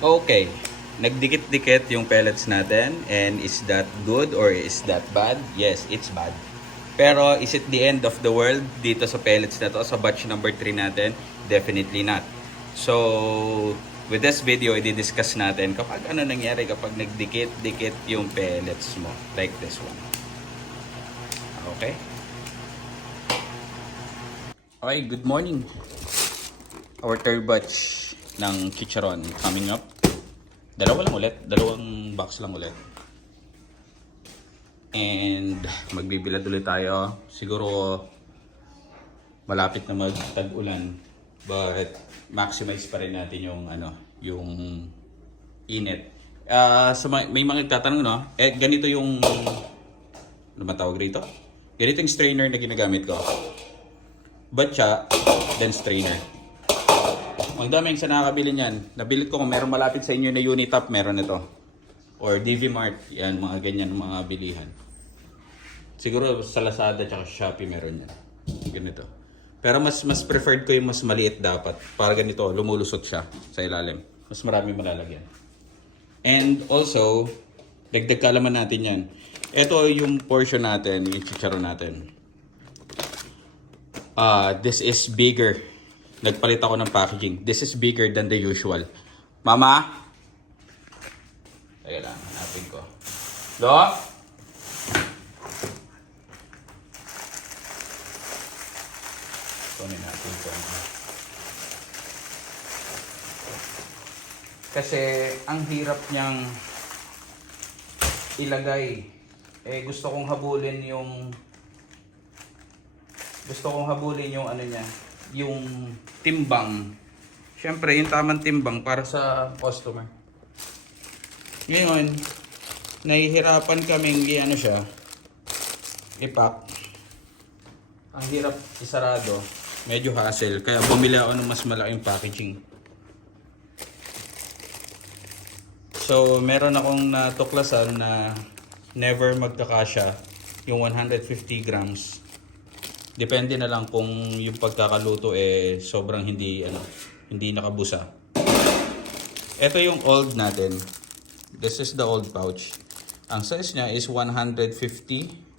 Okay. Nagdikit-dikit yung pellets natin and is that good or is that bad? Yes, it's bad. Pero is it the end of the world dito sa pellets na to sa batch number 3 natin? Definitely not. So, with this video, i-discuss natin kapag ano nangyari kapag nagdikit-dikit yung pellets mo. Like this one. Okay? Okay, good morning. Our third batch ng chicharon coming up. Dalawa lang ulit. Dalawang box lang ulit. And magbibilad ulit tayo. Siguro malapit na magtag-ulan. But maximize pa rin natin yung ano, yung init. Ah, so may, may mga nagtatanong no, eh ganito yung ano ba tawag rito? Ganito yung strainer na ginagamit ko. Batcha, then strainer. Ang daming sa nakakabili niyan. Nabilit ko kung meron malapit sa inyo na Unitop, meron ito. Or DV Mart, yan, mga ganyan mga bilihan. Siguro sa Lazada at Shopee meron yan. Ganito. Pero mas mas preferred ko yung mas maliit dapat. Para ganito, lumulusot siya sa ilalim. Mas marami malalagyan. And also, dagdag kaalaman natin yan. Ito yung portion natin, yung chicharon natin. Ah, this is bigger. Nagpalit ako ng packaging. This is bigger than the usual. Mama? Teka lang, hanapin ko. Lo? Kunin natin ito. Kasi ang hirap niyang ilagay. Eh gusto kong habulin yung gusto kong habulin yung ano niya, yung timbang. Siyempre, yung tamang timbang para sa customer. Ngayon, nahihirapan kaming i-ano siya, ipack. Ang hirap isarado, medyo hassle. Kaya bumili ako ng mas malaking packaging. So, meron akong natuklasan na never magkakasya yung 150 grams Depende na lang kung yung pagkakaluto eh sobrang hindi ano, hindi nakabusa. Ito yung old natin. This is the old pouch. Ang size niya is 150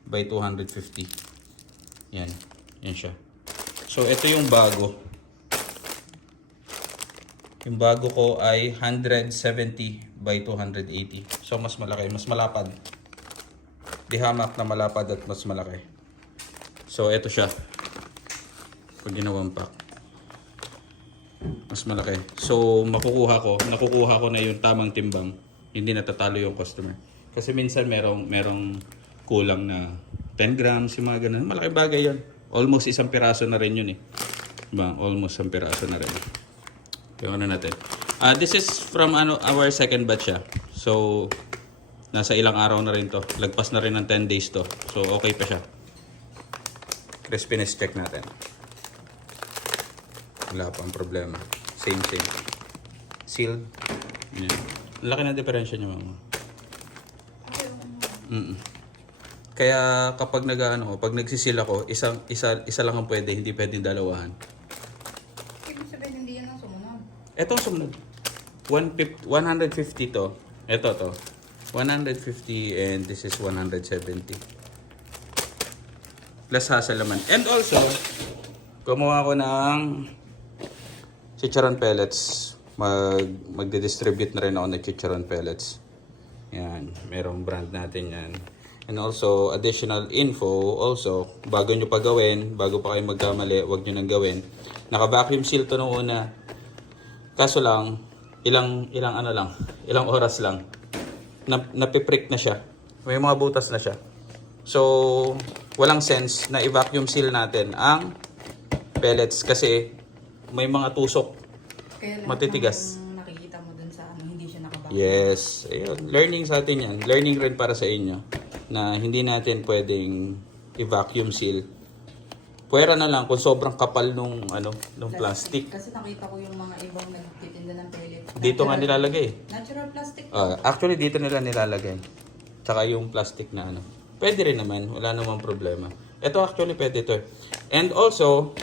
by 250. Yan. Yan siya. So ito yung bago. Yung bago ko ay 170 by 280. So mas malaki, mas malapad. Dihamak na malapad at mas malaki. So, eto siya. Pag ginawang pack. Mas malaki. So, makukuha ko, nakukuha ko na yung tamang timbang. Hindi natatalo yung customer. Kasi minsan merong, merong kulang na 10 grams, yung mga ganun. Malaki bagay yun. Almost isang piraso na rin yun eh. Diba? Almost isang piraso na rin. Tingnan na natin. Ah, this is from ano our second batch siya. So, nasa ilang araw na rin to. Lagpas na rin ng 10 days to. So, okay pa siya crispiness check natin. Wala pa ang problema. Same, same. Sealed. Yan. Ang Laki na diferensya niya, mama. Mm Kaya kapag nag ano, pag nagsisil ako, isang isa isa lang ang pwede, hindi pwedeng dalawahan. Ibig sabihin hindi yan ang sumunod. Ito ang sumunod. 150, 150 to. Ito to. 150 and this is 170 plus hassle naman. And also, gumawa ko ng chicharon pellets. Mag, magdi-distribute na rin ako ng chicharon pellets. Yan, merong brand natin yan. And also, additional info, also, bago nyo pa gawin, bago pa kayo magkamali, huwag nyo nang gawin. Naka-vacuum seal to nung una. Kaso lang, ilang, ilang ano lang, ilang oras lang. Na, napiprick na siya. May mga butas na siya. So, walang sense na i-vacuum seal natin ang pellets kasi may mga tusok. Kaya Matitigas. nakikita mo dun sa ano, hindi siya nakabak. Yes. Ayun. Learning sa atin yan. Learning rin para sa inyo na hindi natin pwedeng i-vacuum seal. Pwera na lang kung sobrang kapal nung ano, nung plastic. Kasi nakita ko yung mga ibang nagtitinda ng pellets. Dito nga nilalagay. Natural plastic. Ah, actually dito nila nilalagay. Tsaka yung plastic na ano. Pwede rin naman, wala namang problema. Ito actually pwede to. And also,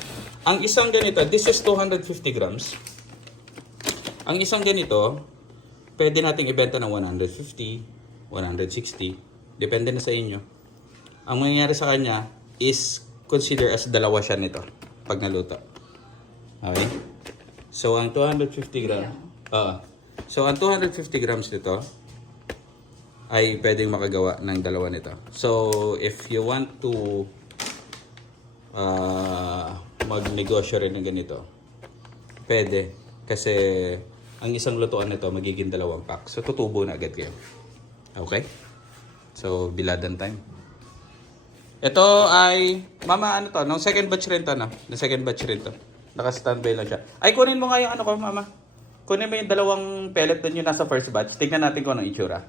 ang isang ganito, this is 250 grams. Ang isang ganito, pwede nating ibenta ng 150, 160. Depende na sa inyo. Ang mangyayari sa kanya is consider as dalawa siya nito pag naluto. Okay? So, ang 250 grams, Oo. so, ang 250 grams nito ay pwedeng makagawa ng dalawa nito. So, if you want to ah magnegosyo rin ng ganito, pwede. Kasi ang isang lutuan nito magiging dalawang pack. So, tutubo na agad kayo. Okay? So, biladan time. Ito ay, mama ano to, nung second batch rin to no? The second batch rin to. Naka-standby lang siya. Ay, kunin mo nga yung ano ko, mama. Kunin mo yung dalawang pellet dun yung nasa first batch. Tingnan natin kung anong itsura.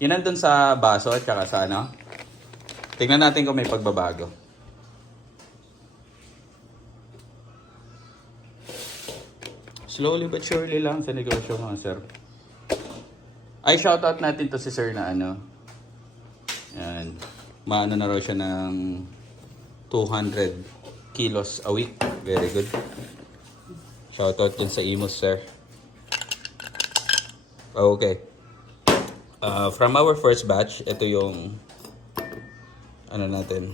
Yun nandun sa baso at saka sa ano. Tingnan natin kung may pagbabago. Slowly but surely lang sa negosyo mga sir. Ay, shoutout natin to si sir na ano. Yan. Maano na raw siya ng 200 kilos a week. Very good. Shoutout din sa Imus, sir. Okay. Uh, from our first batch, ito yung ano natin,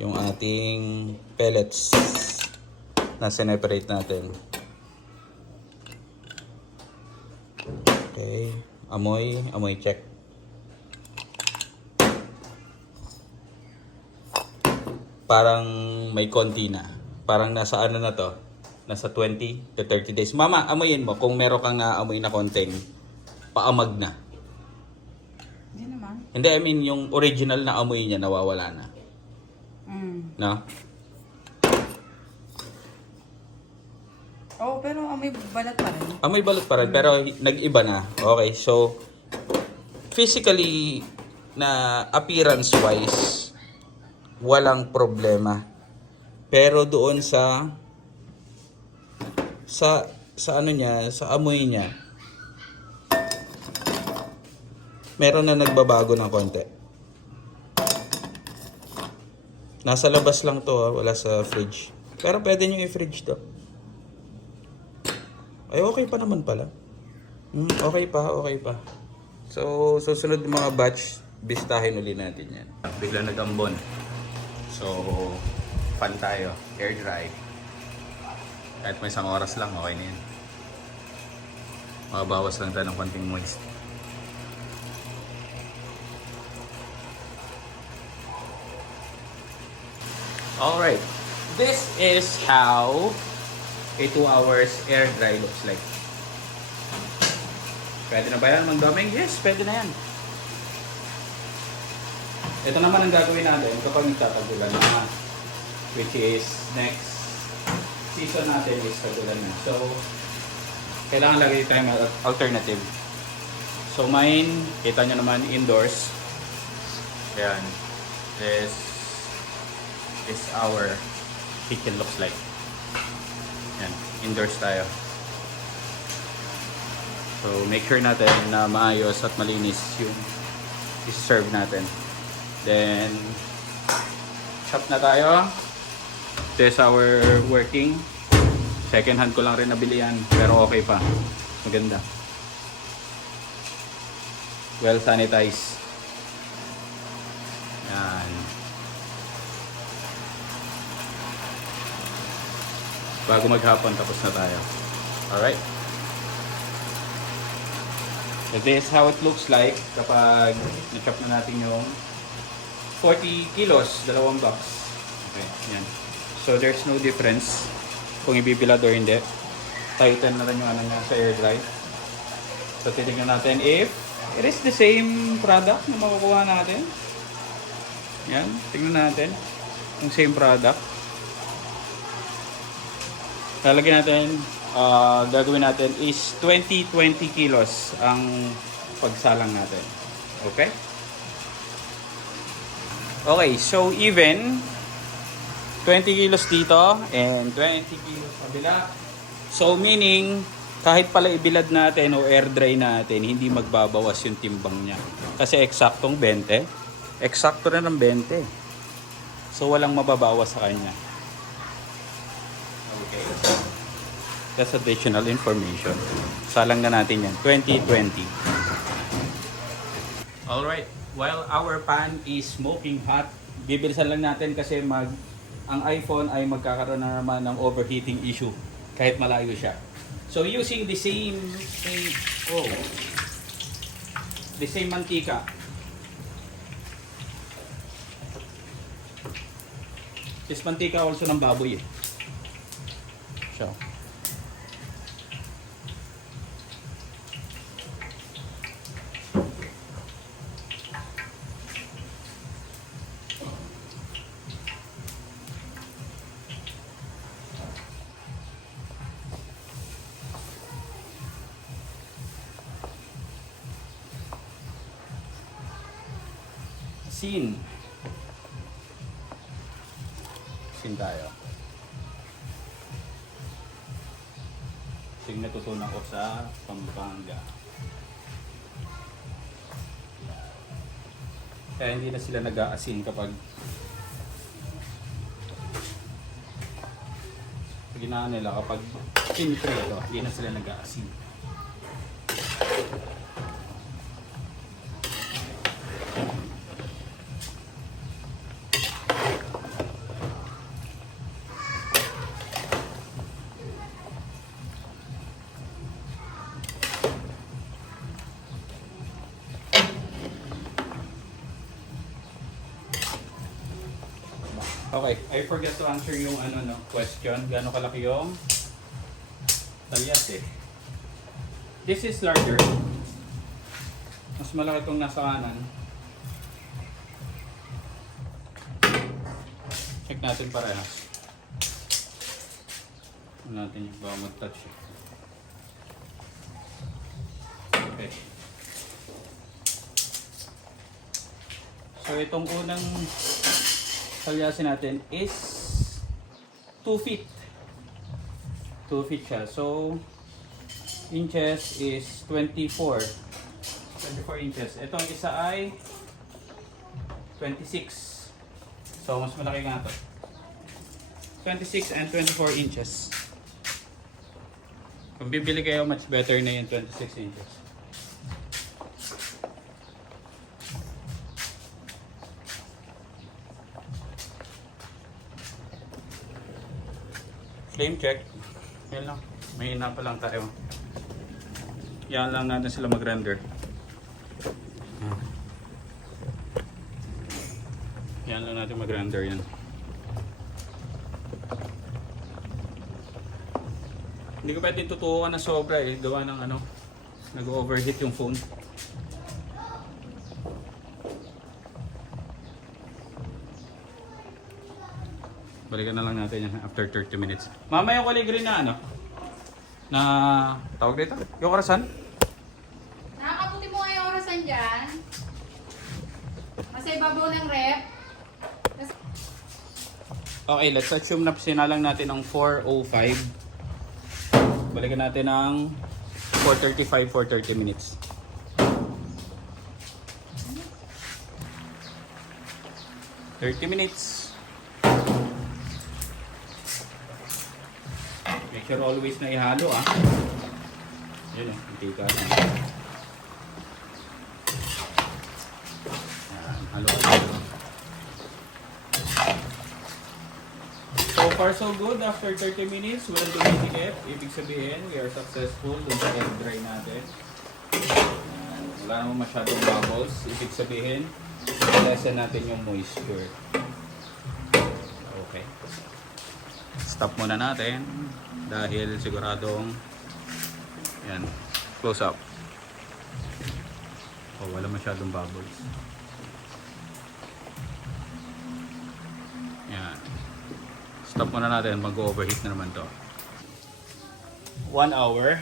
yung ating pellets na sineperate natin. Okay. Amoy, amoy check. Parang may konti na. Parang nasa ano na to? Nasa 20 to 30 days. Mama, amoyin mo kung meron kang naamoy na konting paamag na. Hindi I mean yung original na amoy niya nawawala na. Mm. No? Oo, pero may balat pa rin. Amoy balot pa rin, pero nag-iba na. Okay, so physically na appearance wise walang problema. Pero doon sa sa sa ano niya, sa amoy niya meron na nagbabago ng konti. Nasa labas lang to, ha, wala sa fridge. Pero pwede niyo i-fridge to. Ay, okay pa naman pala. Hmm, okay pa, okay pa. So, susunod mga batch, bistahin uli natin yan. Bigla nag-ambon. So, pan tayo. Air dry. Kahit may isang oras lang, okay na yan. Makabawas lang tayo ng konting moist. Alright. This is how a 2 hours air dry looks like. Pwede na ba yan magdoming? Yes, pwede na yan. Ito naman ang gagawin natin kapag nagtatagulan na. Which is next season natin is tagulan na. So, kailangan lagay tayong al- alternative. So mine, kita nyo naman indoors. Ayan. This is our kitchen looks like. Yan, indoors tayo. So, make sure natin na maayos at malinis yung i-serve natin. Then, shop na tayo. This is our working. Second hand ko lang rin nabili yan, pero okay pa. Maganda. Well sanitized. Yan. Bago maghapon tapos na tayo. Alright? So this is how it looks like kapag na-chop na natin yung 40 kilos, dalawang box. Okay, yan. So there's no difference kung ibibilad or hindi. Tighten na rin yung ano niya sa air dry. So titignan natin if it is the same product na makukuha natin. Yan, tignan natin. Yung same product. Lalagyan natin, ah, gagawin natin is 20-20 kilos ang pagsalang natin. Okay? Okay, so even 20 kilos dito and 20 kilos kabila. So meaning, kahit pala ibilad natin o air dry natin, hindi magbabawas yung timbang niya. Kasi eksaktong 20. Eksakto na ng 20. So walang mababawas sa kanya. Okay. That's additional information. Salang na natin yan. 2020. Alright. While our pan is smoking hot, bibilisan lang natin kasi mag ang iPhone ay magkakaroon na naman ng overheating issue kahit malayo siya. So using the same, same oh, the same mantika. This mantika also ng baboy eh. So, sila nag-aasin kapag ginawa nila kapag piniprito, hindi na sila nag-aasin. Forgot to answer yung ano no question. Gaano kalaki yung talyas eh. This is larger. Mas malaki itong nasa kanan. Check natin parehas. Tignan natin yung baka mag-touch eh. Okay. So itong unang talyasin natin is 2 feet. 2 feet siya. So, inches is 24. 24 inches. Itong isa ay 26. So, mas malaki nga to. 26 and 24 inches. Kung bibili kayo, much better na yung 26 inches. Flame check. Yan lang. Mahina pa lang tayo. Yan lang natin sila mag-render. Yan lang natin mag-render yan. Hindi ko pwedeng tutukan na sobra eh. Gawa ng ano, nag-overheat yung phone. Balikan na lang natin yan after 30 minutes. Mama yung kulay green na ano? Na tawag dito? Yung orasan? Nakakabuti mo nga yung orasan dyan. Nasa ibabaw ng rep. Okay, let's assume na sinalang natin ng 4.05. Balikan natin ng 4.35 for 30 minutes. Thirty minutes. Sure always na ihalo ah. Yun oh, hindi ka na. Halo. So far so good, after 30 minutes, walang dumitikit. Ibig sabihin, we are successful dun sa air dry natin. Yan, Wala naman masyadong bubbles. Ibig sabihin, lessen natin yung moisture. Okay. Stop muna natin dahil siguradong yan, close up. Oh, wala masyadong bubbles. Yan. Stop muna natin, mag-overheat na naman to. One hour.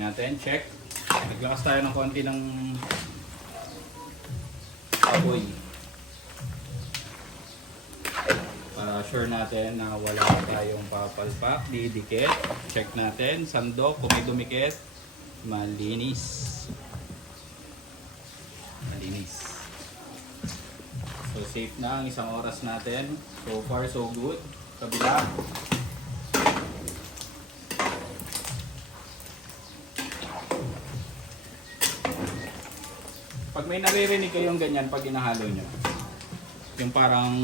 Natin, check. Naglakas tayo ng konti ng apoy. Sure natin na wala tayong papalpak, didikit. Check natin, sandok, kung may dumikit, malinis. Malinis. So safe na ang isang oras natin. So far so good. Kabila. Pag may naririnig kayong ganyan pag inahalo nyo, yung parang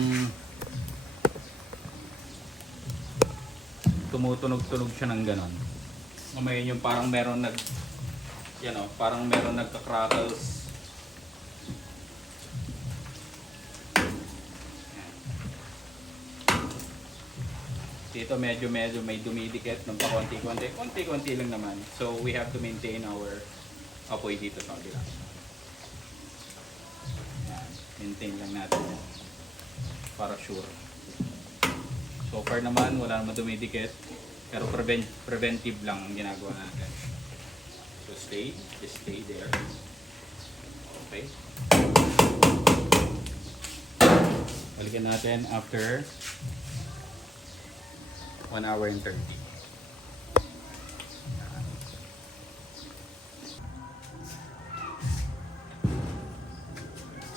tumutunog-tunog siya ng ganon. Mamaya yung parang meron nag, yan o, parang meron nagka-crackles. Dito medyo medyo may dumidikit ng pakonti-konti. Konti-konti lang naman. So we have to maintain our apoy dito sa kabila. Maintain lang natin. Para sure. So far naman wala naman dumidikit. Pero prevent, preventive lang ang ginagawa natin. So stay, just stay there. Okay. Balikan natin after 1 hour and 30.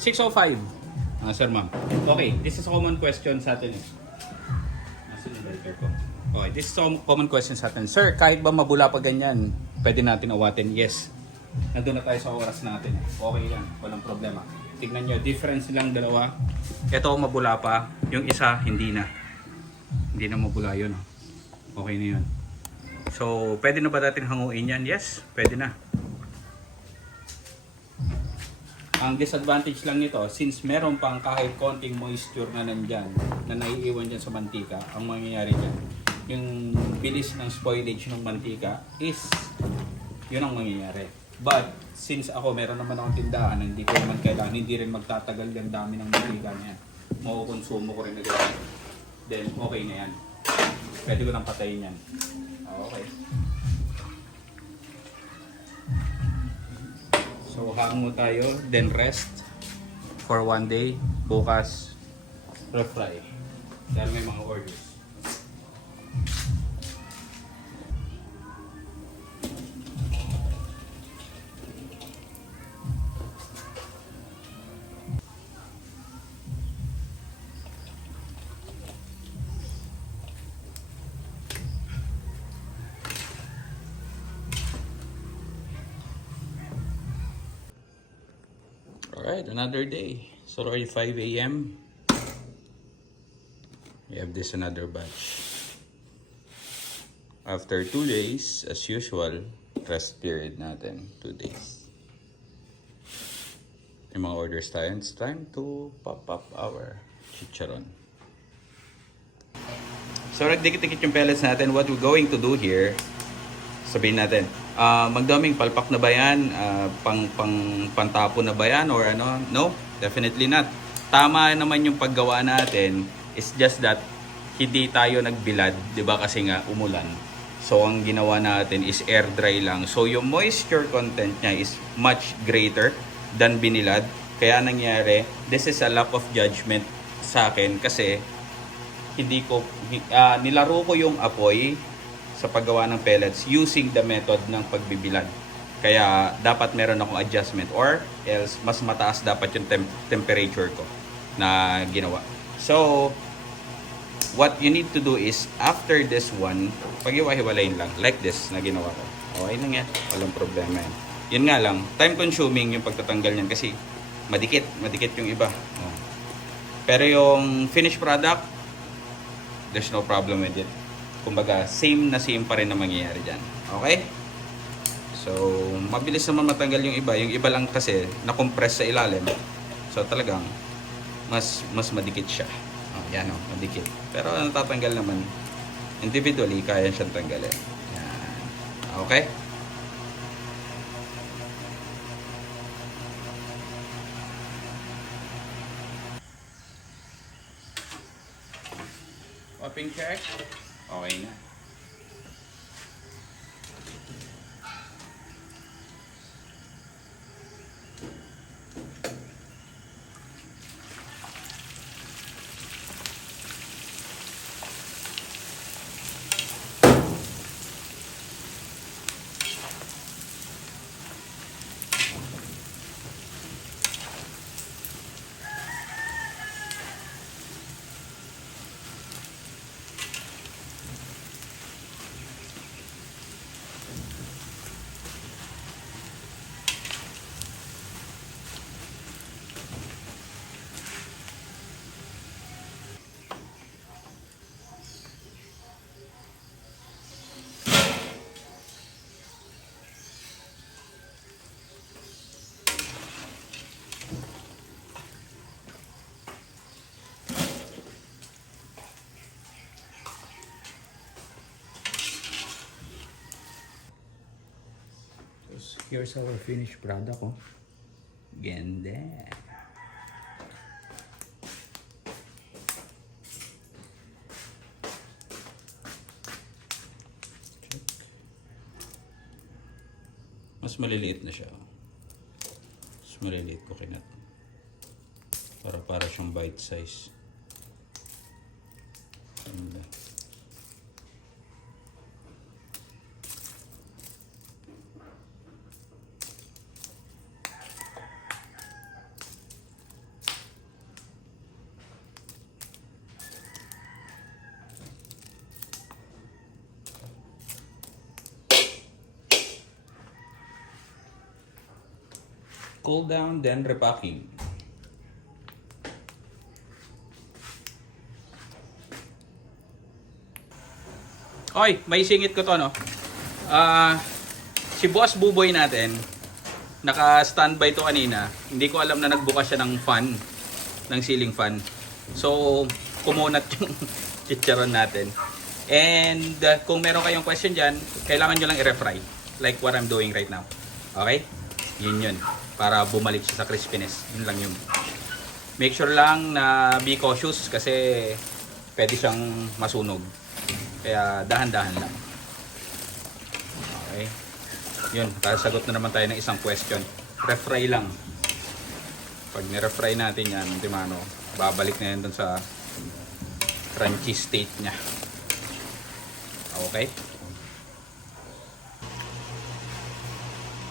605. Ah, sir ma'am. Okay, this is a common question sa atin. Lighter ko? Okay, this is a common question sa atin. Sir, kahit ba mabula pa ganyan, pwede natin awatin? Yes. Nandun na tayo sa oras natin. Okay yan, walang problema. Tignan nyo, difference lang dalawa. Ito mabula pa, yung isa hindi na. Hindi na mabula yun. oh. Okay na yun. So, pwede na ba natin hanguin yan? Yes, pwede na. Ang disadvantage lang nito, since meron pang kahit konting moisture na nandyan, na naiiwan dyan sa mantika, ang mangyayari dyan, yung bilis ng spoilage ng mantika is, yun ang mangyayari. But, since ako meron naman akong tindahan, hindi ko naman kailangan, hindi rin magtatagal yung dami ng mantika na yan. Makukonsumo ko rin ganyan. Then, okay na yan. Pwede ko nang patayin yan. Okay. So hango tayo, then rest for one day. Bukas, refry. Dahil may mga orders. Alright, another day. So already 5 a.m. We have this another batch. After two days, as usual, rest period natin. Two days. Yung mga orders tayo. It's time to pop up our chicharon. So nagdikit-dikit yung pellets natin. What we're going to do here, sabihin natin, ah magdaming palpak na ba yan? Ah, pang, pang pantapo na ba yan? Or ano? No, definitely not. Tama naman yung paggawa natin. It's just that hindi tayo nagbilad, 'di ba? Kasi nga umulan. So ang ginawa natin is air dry lang. So yung moisture content niya is much greater than binilad. Kaya nangyari, this is a lack of judgment sa akin kasi hindi ko ah, nilaro ko yung apoy sa paggawa ng pellets using the method ng pagbibilad. Kaya dapat meron akong adjustment or else mas mataas dapat yung tem- temperature ko na ginawa. So, what you need to do is after this one, pag-iwa-hiwalayin lang like this na ginawa ko. Okay lang yan. Walang problema yan. Yun nga lang, time consuming yung pagtatanggal niyan kasi madikit, madikit yung iba. Pero yung finished product, there's no problem with it. Kumbaga, same na same pa rin na mangyayari dyan. Okay? So, mabilis naman matanggal yung iba. Yung iba lang kasi, na-compress sa ilalim. So, talagang, mas mas madikit siya. Oh, yan o, madikit. Pero natatanggal naman, individually, kaya siyang tanggalin. Yan. Okay? Popping check. Okay na. Here's our finished product, oh. Ganda. Mas maliliit na siya. Mas maliliit ko kinat. Para para siyang bite size. Ganda. Cool down, then repacking. Oy, may singit ko to, no? Ah, si Boss Buboy natin, naka-standby to kanina. Hindi ko alam na nagbukas siya ng fan, ng ceiling fan. So, kumunat yung chicharon natin. And uh, kung meron kayong question dyan, kailangan nyo lang i-refry. Like what I'm doing right now. Okay? Yun yun. Para bumalik siya sa crispiness. Yun lang yun. Make sure lang na be cautious kasi pwede siyang masunog. Kaya dahan-dahan lang. Okay. Yun, kasagot na naman tayo ng isang question. Refry lang. Pag ni-refry natin yan, di mano, babalik na yan dun sa crunchy state niya. Okay?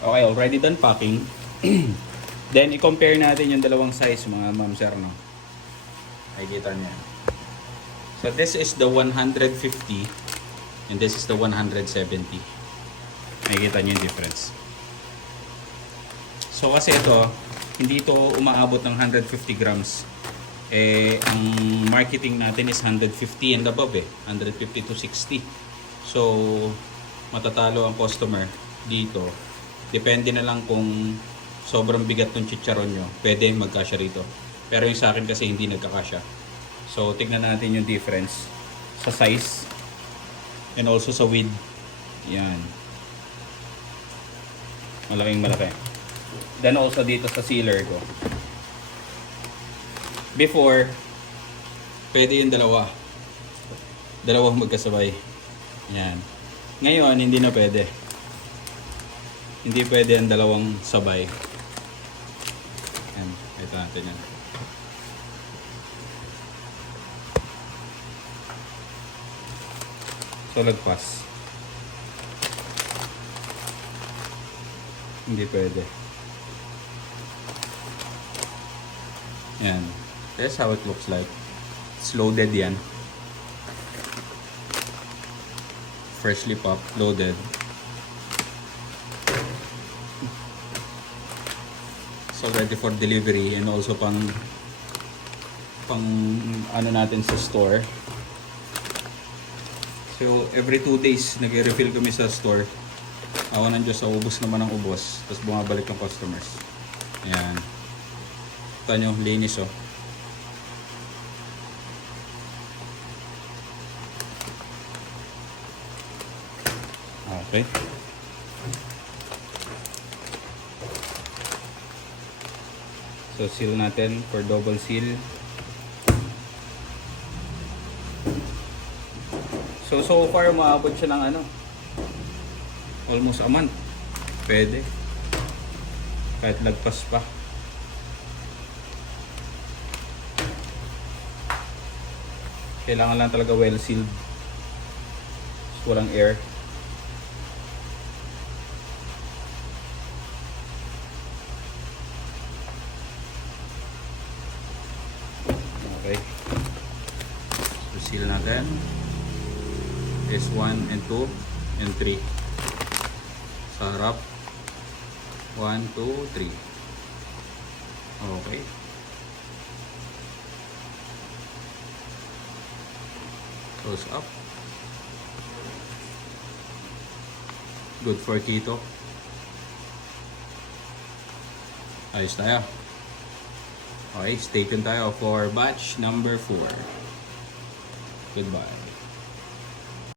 Okay, already done packing. Then, i-compare natin yung dalawang size, mga ma'am sir, no? Nakikita niya. So, this is the 150 and this is the 170. Nakikita niyo yung difference. So, kasi ito, hindi ito umaabot ng 150 grams. Eh, ang marketing natin is 150 and above eh. 150 to 60. So, matatalo ang customer dito. Depende na lang kung sobrang bigat ng chicharon nyo. Pwede magkasya rito. Pero yung sa akin kasi hindi nagkakasya. So, tignan natin yung difference sa size and also sa width. Yan. Malaking malaki. Then also dito sa sealer ko. Before, pwede yung dalawa. Dalawang magkasabay. Yan. Ngayon, hindi na pwede. Hindi pwede ang dalawang sabay. Ito natin yan. So, lagpas. Hindi pwede. Yan. That's how it looks like. It's loaded yan. Freshly popped, loaded. Ready for delivery and also pang pang ano natin sa store. So every two days nag-refill kami sa store. Awa ng Diyos, ubos naman ang ubos. Tapos bumabalik ng customers. Ayan. Ito nyo, linis oh. Okay. So seal natin for double seal. So so far maabot siya ng ano almost a month. Pwede. Kahit lagpas pa. Kailangan lang talaga well sealed. Walang air. Okay. So seal natin. S1 and 2 and 3. Sa harap. 1, 2, 3. Okay. Close up. Good for keto. Ayos tayo. Okay, stay tuned tayo for batch number 4. Goodbye.